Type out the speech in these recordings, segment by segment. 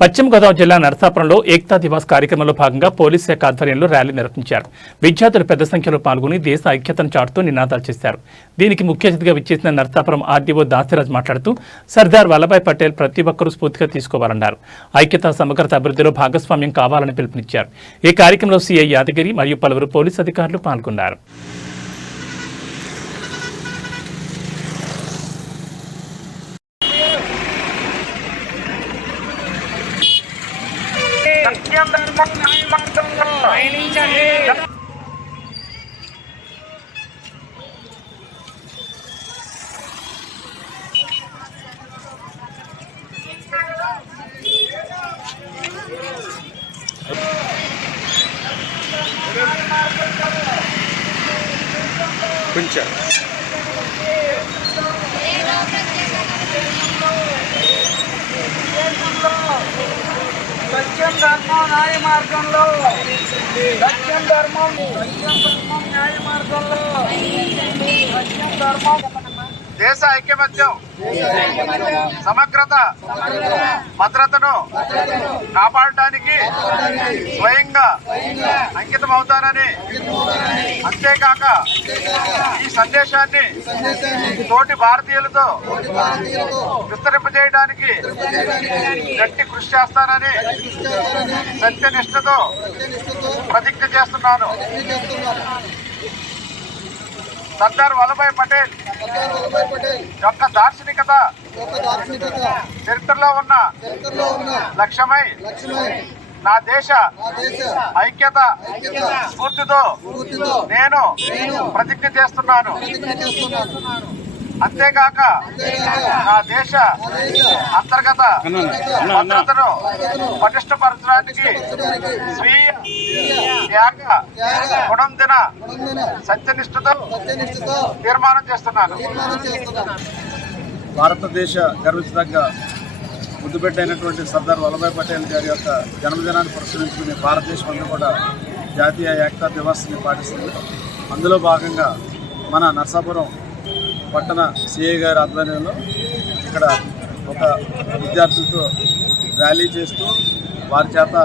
పశ్చిమ గోదావరి జిల్లా నరసాపురంలో ఏక్తా దివాస్ కార్యక్రమంలో భాగంగా పోలీస్ శాఖ ఆధ్వర్యంలో ర్యాలీ నిర్వహించారు. విద్యార్థులు పెద్ద సంఖ్యలో పాల్గొని దేశ ఐక్యతను చాటుతూ నినాదాలు చేశారు. దీనికి ముఖ్య అతిథిగా విచ్చేసిన నరసాపురం ఆర్డీఓ దాసిరాజ్ మాట్లాడుతూ సర్దార్ వల్లభాయ్ పటేల్ ప్రతి ఒక్కరూ స్ఫూర్తిగా తీసుకోవాలన్నారు. ఐక్యత సమగ్రత అభివృద్ధిలో భాగస్వామ్యం కావాలని పిలుపునిచ్చారు. ఈ కార్యక్రమంలో సీఐ యాదగిరి మరియు పలువురు పోలీస్ అధికారులు పాల్గొన్నారు. సత్యం ధర్మం న్యాయ మార్గంలో కొంచెం సత్యం ధర్మం న్యాయ మార్గంలో. సత్యం ధర్మం సత్యం ధర్మం న్యాయ మార్గంలో. సత్యం ధర్మం. దేశ ఐక్యమత్యం సమగ్రత భద్రతను కాపాడటానికి స్వయంగా అంకితమవుతానని అంతేకాక ఈ సందేశాన్ని తోటి భారతీయులతో విస్తరింపజేయడానికి గట్టి కృషి చేస్తానని సత్యనిష్టతో ప్రతిజ్ఞ చేస్తున్నాను. సర్దార్ వల్లభాయ్ పటేల్. యొక్క దార్శనికత. చరిత్రలో ఉన్న లక్ష్యమై నా దేశ ఐక్యత స్ఫూర్తితో నేను ప్రతిజ్ఞ చేస్తున్నాను. అంతేకాక నా దేశ అంతర్గత భద్రతను పటిష్టపరచడానికి స్వీయ త్యాగ గుణం దిన సత్యనిష్టతో తీర్మానం చేస్తున్నాను. భారతదేశ గర్వించదగ్గ ముద్దుబిడ్డైనటువంటి సర్దార్ వల్లభాయ్ పటేల్ గారి యొక్క జన్మదినాన్ని పురస్కరించుకుని భారతదేశం అంతా కూడా జాతీయ ఏకతా దివాస్ని పాటిస్తుంది. అందులో భాగంగా మన నర్సాపురం పట్టణ సిఐ గారి ఆధ్వర్యంలో ఇక్కడ ఒక విద్యార్థులతో ర్యాలీ చేస్తూ వారి చేత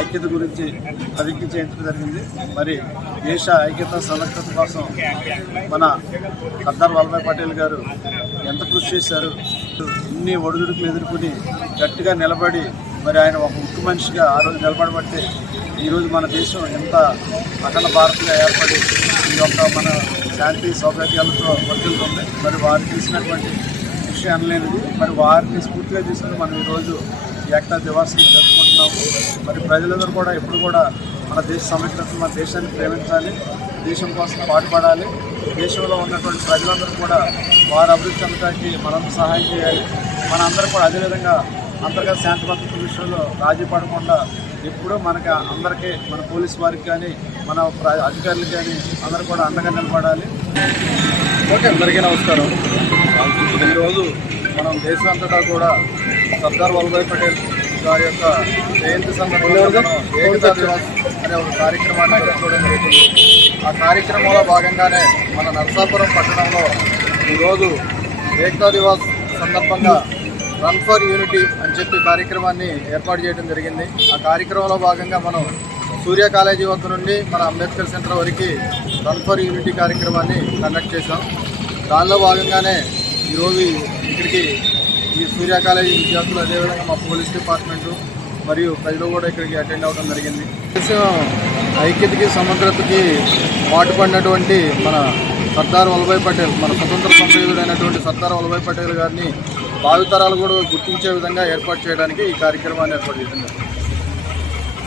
ఐక్యత గురించి ప్రతిజ్ఞ చేయించడం జరిగింది. మరి దేశ ఐక్యత సమగ్రత కోసం మన సర్దార్ వల్లభాయ్ పటేల్ గారు ఎంత కృషి చేశారు ఇన్ని ఒడిదుడుకులు ఎదుర్కొని గట్టిగా నిలబడి మరి ఆయన ఒక ముఖ్య మనిషిగా ఆ రోజు నిలబడబట్టి ఈరోజు మన దేశం ఎంత అఖండ భారత్గా ఏర్పడి ఈ యొక్క మన శాంతి సౌకర్యాలతో వర్తిల్తుంది మరి వారు చేసినటువంటి విషయం అనలేనిది. మరి వారిని స్ఫూర్తిగా తీసుకుని మనం ఈరోజు ఏకతా దివాస్ని జరుపుకుంటున్నాము. మరి ప్రజలందరూ కూడా ఎప్పుడు కూడా మన దేశ సమగ్రత మన దేశాన్ని ప్రేమించాలి. దేశం కోసం పాటుపడాలి. దేశంలో ఉన్నటువంటి ప్రజలందరూ కూడా వారి అభివృద్ధి చెందడానికి మనం సహాయం చేయాలి. మనందరూ కూడా అదేవిధంగా అంతర్గత శాంతి భద్రత విషయంలో రాజీ పడకుండా ఎప్పుడూ మనకి అందరికీ మన పోలీస్ వారికి కానీ మన అధికారులకు కానీ అందరూ కూడా అండగా నిలబడాలి ఓకే అందరికీ నమస్కారం. ఈరోజు మనం దేశం అంతటా కూడా సర్దార్ వల్లభాయ్ పటేల్ గారి యొక్క జయంతి సందర్భంగా ఏకతా దివాస్ అనే ఒక కార్యక్రమాన్ని జరుపుకోవడం జరుగుతుంది ఆ కార్యక్రమంలో భాగంగానే మన నరసాపురం పట్టణంలో ఈరోజు ఏకతా దివాస్ సందర్భంగా రన్ ఫర్ యూనిటీ అని చెప్పి కార్యక్రమాన్ని ఏర్పాటు చేయడం జరిగింది. ఆ కార్యక్రమంలో భాగంగా మనం సూర్య కాలేజీ వద్ద నుండి మన అంబేద్కర్ సెంటర్ వరకు రన్ ఫర్ యూనిటీ కార్యక్రమాన్ని కండక్ట్ చేశాం. దానిలో భాగంగానే ఈరోజు ఇక్కడికి ఈ సూర్య కాలేజీ విద్యార్థులు అదేవిధంగా మా పోలీస్ డిపార్ట్మెంటు మరియు ప్రజలు కూడా ఇక్కడికి అటెండ్ అవ్వడం జరిగింది. దేశం ఐక్యతకి సమగ్రతకి పాటుపడినటువంటి మన సర్దార్ వల్లభాయ్ పటేల్ మన స్వతంత్ర సంప్రదాయుడైనటువంటి సర్దార్ వల్లభాయ్ పటేల్ గారిని భావితరాలు కూడా గుర్తించే విధంగా ఏర్పాటు చేయడానికి ఈ కార్యక్రమాన్ని ఏర్పాటు చేసింది.